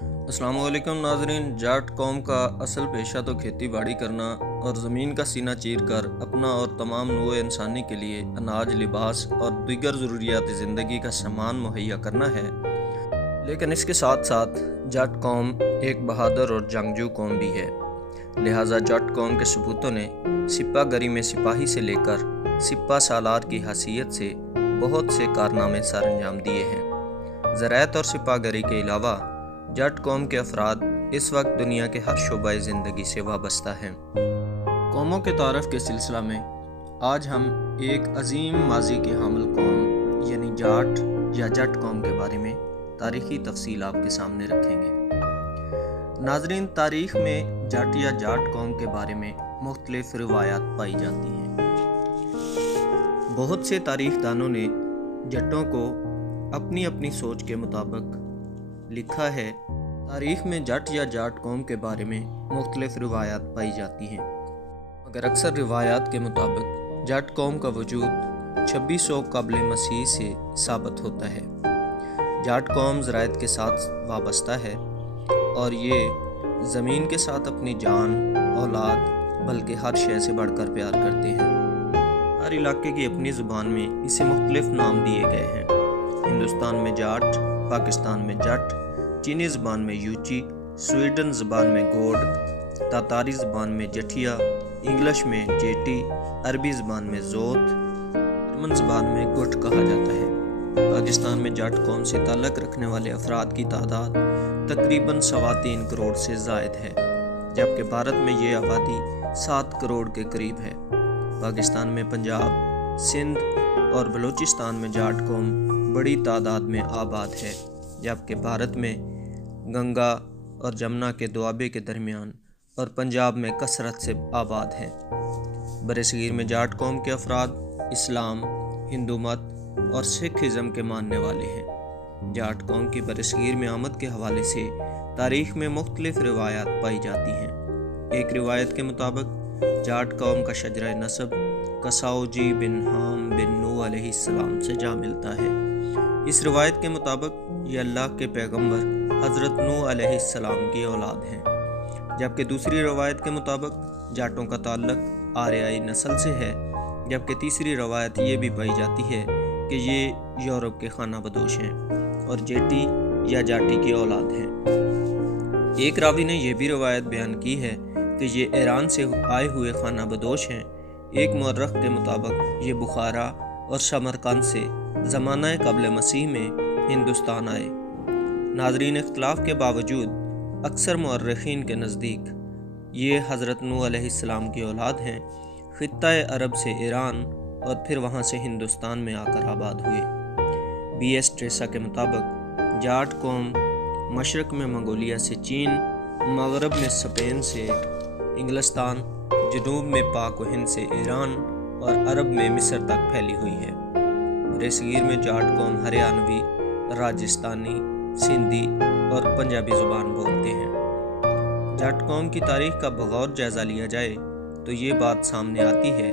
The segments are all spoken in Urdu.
السلام علیکم ناظرین۔ جاٹ قوم کا اصل پیشہ تو کھیتی باڑی کرنا اور زمین کا سینہ چیر کر اپنا اور تمام نوع انسانی کے لیے اناج، لباس اور دیگر ضروریات زندگی کا سامان مہیا کرنا ہے، لیکن اس کے ساتھ ساتھ جاٹ قوم ایک بہادر اور جنگجو قوم بھی ہے۔ لہٰذا جاٹ قوم کے سپوتوں نے سپہ گری میں سپاہی سے لے کر سپہ سالار کی حیثیت سے بہت سے کارنامے سر انجام دیے ہیں۔ زراعت اور سپہ گری کے علاوہ جاٹ قوم کے افراد اس وقت دنیا کے ہر شعبۂ زندگی سے وابستہ ہیں۔ قوموں کے تعارف کے سلسلہ میں آج ہم ایک عظیم ماضی کے حامل قوم یعنی جاٹ یا جٹ قوم کے بارے میں تاریخی تفصیل آپ کے سامنے رکھیں گے۔ ناظرین، تاریخ میں جٹ یا جاٹ قوم کے بارے میں مختلف روایات پائی جاتی ہیں۔ بہت سے تاریخ دانوں نے جٹوں کو اپنی اپنی سوچ کے مطابق لکھا ہے۔ تاریخ میں جٹ یا جاٹ قوم کے بارے میں مختلف روایات پائی جاتی ہیں، مگر اکثر روایات کے مطابق جٹ قوم کا وجود 2600 قبل مسیح سے ثابت ہوتا ہے۔ جاٹ قوم زراعت کے ساتھ وابستہ ہے اور یہ زمین کے ساتھ اپنی جان، اولاد بلکہ ہر شے سے بڑھ کر پیار کرتے ہیں۔ ہر علاقے کی اپنی زبان میں اسے مختلف نام دیے گئے ہیں۔ ہندوستان میں جاٹ، پاکستان میں جٹ، چینی زبان میں یوچی، سویڈن زبان میں گوڈ، تاتاری زبان میں جٹھیا، انگلش میں جیٹی، عربی زبان میں زوت، جرمن زبان میں گٹ کہا جاتا ہے۔ پاکستان میں جاٹ قوم سے تعلق رکھنے والے افراد کی تعداد تقریباً 3.25 کروڑ سے زائد ہے، جبکہ بھارت میں یہ آبادی 7 کروڑ کے قریب ہے۔ پاکستان میں پنجاب، سندھ اور بلوچستان میں جاٹ قوم بڑی تعداد میں آباد ہے، جبکہ بھارت میں گنگا اور جمنا کے دوآبے کے درمیان اور پنجاب میں کثرت سے آباد ہیں۔ برصغیر میں جاٹ قوم کے افراد اسلام، ہندو مت اور سکھ ازم کے ماننے والے ہیں۔ جاٹ قوم کی برصغیر میں آمد کے حوالے سے تاریخ میں مختلف روایات پائی جاتی ہیں۔ ایک روایت کے مطابق جاٹ قوم کا شجرہ نسب کساؤجی بن حام بن نوح علیہ السلام سے جا ملتا ہے۔ اس روایت کے مطابق یہ اللہ کے پیغمبر حضرت نوح علیہ السلام کی اولاد ہیں، جبکہ دوسری روایت کے مطابق جاٹوں کا تعلق آریائی نسل سے ہے، جبکہ تیسری روایت یہ بھی پائی جاتی ہے کہ یہ یورپ کے خانہ بدوش ہیں اور جیٹی یا جاٹی کی اولاد ہیں۔ ایک راوی نے یہ بھی روایت بیان کی ہے کہ یہ ایران سے آئے ہوئے خانہ بدوش ہیں۔ ایک مورخ کے مطابق یہ بخارا اور سمرقند سے زمانہ قبل مسیح میں ہندوستان آئے۔ ناظرین، اختلاف کے باوجود اکثر مورخین کے نزدیک یہ حضرت نوح علیہ السلام کی اولاد ہیں۔ خطہ عرب سے ایران اور پھر وہاں سے ہندوستان میں آ کر آباد ہوئے۔ بی ایس ٹریسا کے مطابق جاٹ قوم مشرق میں منگولیا سے چین، مغرب میں اسپین سے انگلستان، جنوب میں پاک و ہند سے ایران اور عرب میں مصر تک پھیلی ہوئی ہے۔ برصغیر میں جاٹ قوم ہریانوی، راجستھانی، سندھی اور پنجابی زبان بولتے ہیں۔ جاٹ قوم کی تاریخ کا بغور جائزہ لیا جائے تو یہ بات سامنے آتی ہے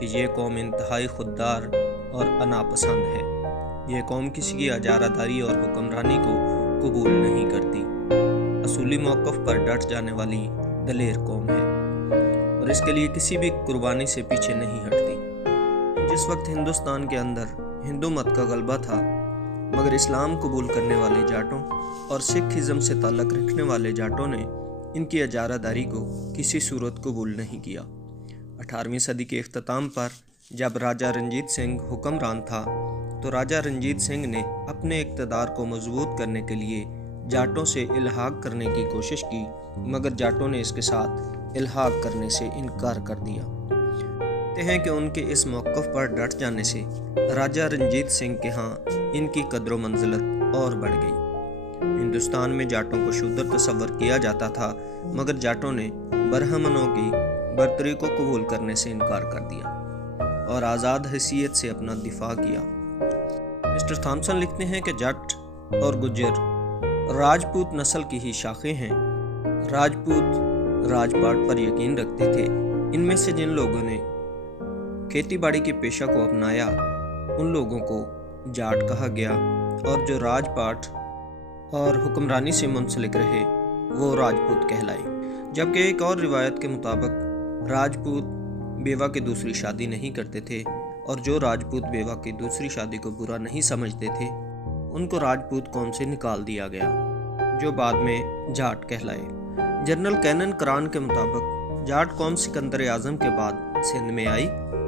کہ یہ قوم انتہائی خوددار اور انا پسند ہے۔ یہ قوم کسی کی اجارہ داری اور حکمرانی کو قبول نہیں کرتی، اصولی موقف پر ڈٹ جانے والی دلیر قوم ہے اور اس کے لیے کسی بھی قربانی سے پیچھے نہیں ہٹتی۔ جس وقت ہندوستان کے اندر ہندو مت کا غلبہ تھا، مگر اسلام قبول کرنے والے جاٹوں اور سکھ ازم سے تعلق رکھنے والے جاٹوں نے ان کی اجارہ داری کو کسی صورت قبول نہیں کیا۔ 18ویں صدی کے اختتام پر جب راجہ رنجیت سنگھ حکمران تھا تو راجہ رنجیت سنگھ نے اپنے اقتدار کو مضبوط کرنے کے لیے جاٹوں سے الحاق کرنے کی کوشش کی، مگر جاٹوں نے اس کے ساتھ الحاق کرنے سے انکار کر دیا۔ کہتے ہیں کہ ان کے اس موقف پر ڈٹ جانے سے راجہ رنجیت سنگھ کے ہاں ان کی قدر و منزلت اور بڑھ گئی۔ ہندوستان میں جاٹوں کو شودر تصور کیا جاتا تھا، مگر جاٹوں نے برہمنوں کی برتری کو قبول کرنے سے انکار کر دیا اور آزاد حیثیت سے اپنا دفاع کیا۔ مسٹر تھامسن لکھتے ہیں کہ جٹ اور گجر راجپوت نسل کی ہی شاخیں ہیں۔ راجپوت راج پاٹ پر یقین رکھتے تھے۔ ان میں سے جن لوگوں نے کھیتی باڑی کے پیشہ کو اپنایا ان لوگوں کو جاٹ کہا گیا، اور جو راج پاٹ اور حکمرانی سے منسلک رہے وہ راجپوت کہلائے، جبکہ ایک اور روایت کے مطابق راجپوت بیوہ کی دوسری شادی نہیں کرتے تھے، اور جو راجپوت بیوہ کی دوسری شادی کو برا نہیں سمجھتے تھے ان کو راجپوت قوم سے نکال دیا گیا، جو بعد میں جاٹ کہلائے۔ جنرل کینن کران کے مطابق جاٹ قوم سکندر اعظم کے بعد سندھ میں آئی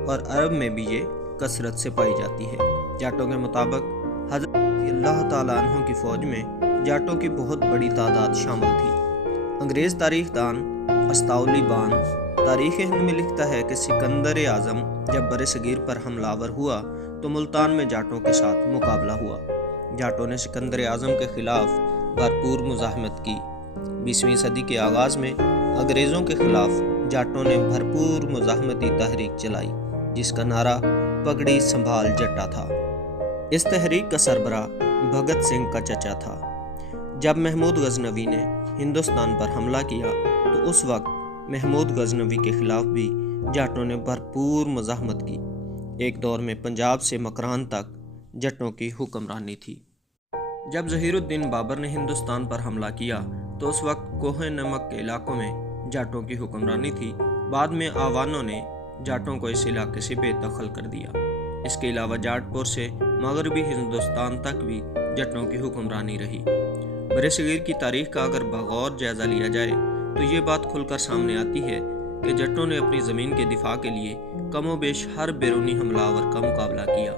اور عرب میں بھی یہ کثرت سے پائی جاتی ہے۔ جاٹوں کے مطابق حضرت اللہ تعالیٰ عنہ کی فوج میں جاٹوں کی بہت بڑی تعداد شامل تھی۔ انگریز تاریخ دان استاؤلی بان تاریخ ہند میں لکھتا ہے کہ سکندر اعظم جب بر صغیر پر حملہ آور ہوا تو ملتان میں جاٹوں کے ساتھ مقابلہ ہوا۔ جاٹوں نے سکندر اعظم کے خلاف بھرپور مزاحمت کی۔ 20ویں صدی کے آغاز میں انگریزوں کے خلاف جاٹوں نے بھرپور مزاحمتی تحریک چلائی، جس کا نعرہ پگڑی سنبھال جٹا تھا۔ اس تحریک کا سربراہ بھگت سنگھ کا چچا تھا۔ جب محمود غزنوی نے ہندوستان پر حملہ کیا تو اس وقت محمود غزنوی کے خلاف بھی جاٹوں نے بھرپور مزاحمت کی۔ ایک دور میں پنجاب سے مکران تک جٹوں کی حکمرانی تھی۔ جب ظہیر الدین بابر نے ہندوستان پر حملہ کیا تو اس وقت کوہ نمک کے علاقوں میں جاٹوں کی حکمرانی تھی۔ بعد میں آوانوں نے جاٹوں کو اس علاقے سے بے دخل کر دیا۔ اس کے علاوہ جاٹ پور سے مغربی ہندوستان تک بھی جٹوں کی حکمرانی رہی۔ برصغیر کی تاریخ کا اگر بغور جائزہ لیا جائے تو یہ بات کھل کر سامنے آتی ہے کہ جٹوں نے اپنی زمین کے دفاع کے لیے کم و بیش ہر بیرونی حملہ آور کا مقابلہ کیا۔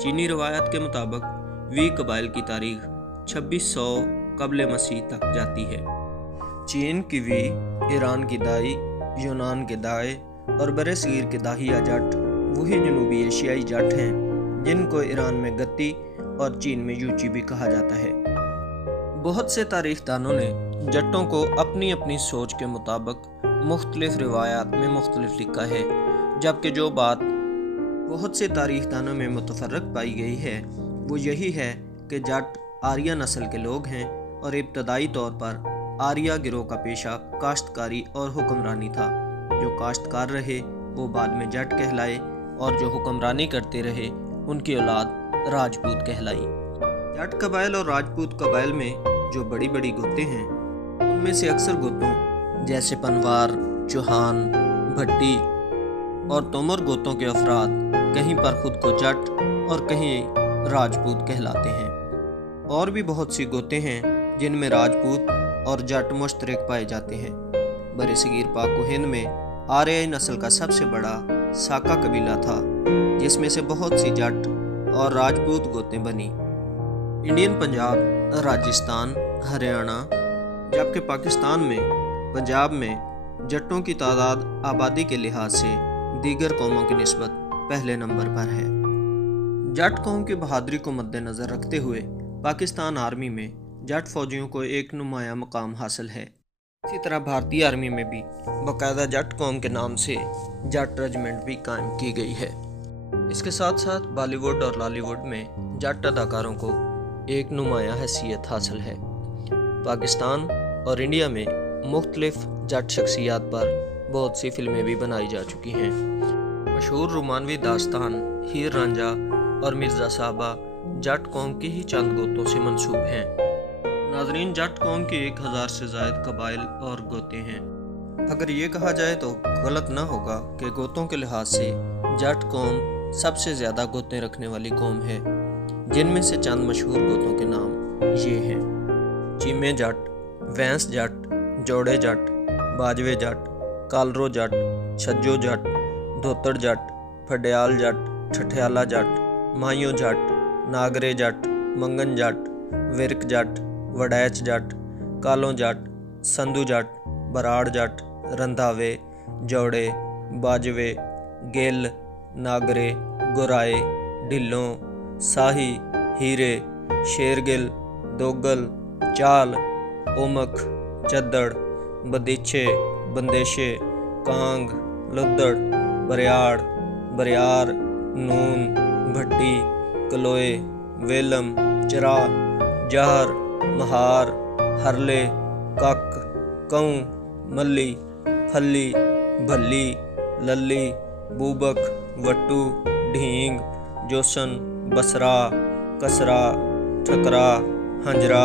چینی روایت کے مطابق وی قبائل کی تاریخ 2600 قبل مسیح تک جاتی ہے۔ چین کی وی، ایران کی دائی، یونان کے دائے اور برصغیر کے داہیہ جٹ وہی جنوبی ایشیائی جٹ ہیں جن کو ایران میں گتی اور چین میں یوچی بھی کہا جاتا ہے۔ بہت سے تاریخ دانوں نے جٹوں کو اپنی اپنی سوچ کے مطابق مختلف روایات میں مختلف لکھا ہے، جبکہ جو بات بہت سے تاریخ دانوں میں متفرق پائی گئی ہے وہ یہی ہے کہ جٹ آریہ نسل کے لوگ ہیں اور ابتدائی طور پر آریہ گروہ کا پیشہ کاشتکاری اور حکمرانی تھا۔ جو کاشتکار رہے وہ بعد میں جٹ کہلائے اور جو حکمرانی کرتے رہے ان کی اولاد راجپوت کہلائی۔ جٹ قبائل اور راجپوت قبائل میں جو بڑی بڑی گوتیں ہیں ان میں سے اکثر گوتوں جیسے پنوار، چوہان، بھٹی اور تومر گوتوں کے افراد کہیں پر خود کو جٹ اور کہیں راجپوت کہلاتے ہیں۔ اور بھی بہت سی گوتیں ہیں جن میں راجپوت اور جٹ مشترک پائے جاتے ہیں۔ برصغیر پاک و ہند میں آریائی نسل کا سب سے بڑا ساکا قبیلہ تھا جس میں سے بہت سی جٹ اور راجپوت گوتیں بنی۔ انڈین پنجاب، راجستھان، ہریانہ، جبکہ پاکستان میں پنجاب میں جٹوں کی تعداد آبادی کے لحاظ سے دیگر قوموں کی نسبت پہلے نمبر پر ہے۔ جٹ قوم کی بہادری کو مد نظر رکھتے ہوئے پاکستان آرمی میں جٹ فوجیوں کو ایک نمایاں مقام حاصل ہے۔ اسی طرح بھارتی آرمی میں بھی باقاعدہ جٹ قوم کے نام سے جٹ ریجمنٹ بھی قائم کی گئی ہے۔ اس کے ساتھ ساتھ بالی ووڈ اور لالی ووڈ میں جٹ اداکاروں کو ایک نمایاں حیثیت حاصل ہے۔ پاکستان اور انڈیا میں مختلف جٹ شخصیات پر بہت سی فلمیں بھی بنائی جا چکی ہیں۔ مشہور رومانوی داستان ہیر رانجھا اور مرزا صاحبہ جٹ قوم کی ہی چند گوتوں سے منسوب ہیں۔ ناظرین، جٹ قوم کی 1000 سے زائد قبائل اور گوتے ہیں۔ اگر یہ کہا جائے تو غلط نہ ہوگا کہ گوتوں کے لحاظ سے جٹ قوم سب سے زیادہ گوتیں رکھنے والی قوم ہے، جن میں سے چند مشہور گوتوں کے نام یہ ہیں: چیمے جٹ، وینس جٹ، جوڑے جٹ، باجوے جٹ، کالرو جٹ، چھجو جٹ، دھوتڑ جٹ، پھڈیال جٹ، ٹھٹھیالا جٹ، مائیوں جٹ، ناگرے جٹ، منگن جٹ، ورک جٹ، وڈیچ جٹ، کالوں جٹ، سندھو جٹ، براڑ جٹ، رندھاوے، جوڑے، باجوے، گیل، ناگرے، گورائے، ڈھلوں، ساہی، ہیرے، شیرگل، دوگل، چال، اومک، چدڑ، بدیچے، بندیشے، کانگ، لدڑ، بریاڑ، بریار، نون، بھٹی، کلوئے، ویلم، چرا، جہر، مہار، ہرلے، کک، کوں، ملی، پھلی، بھلی، للی، بوبک، وٹو، ڈھینگ، جوسن، بسرا، کسرا، ٹھکرا، ہنجرا،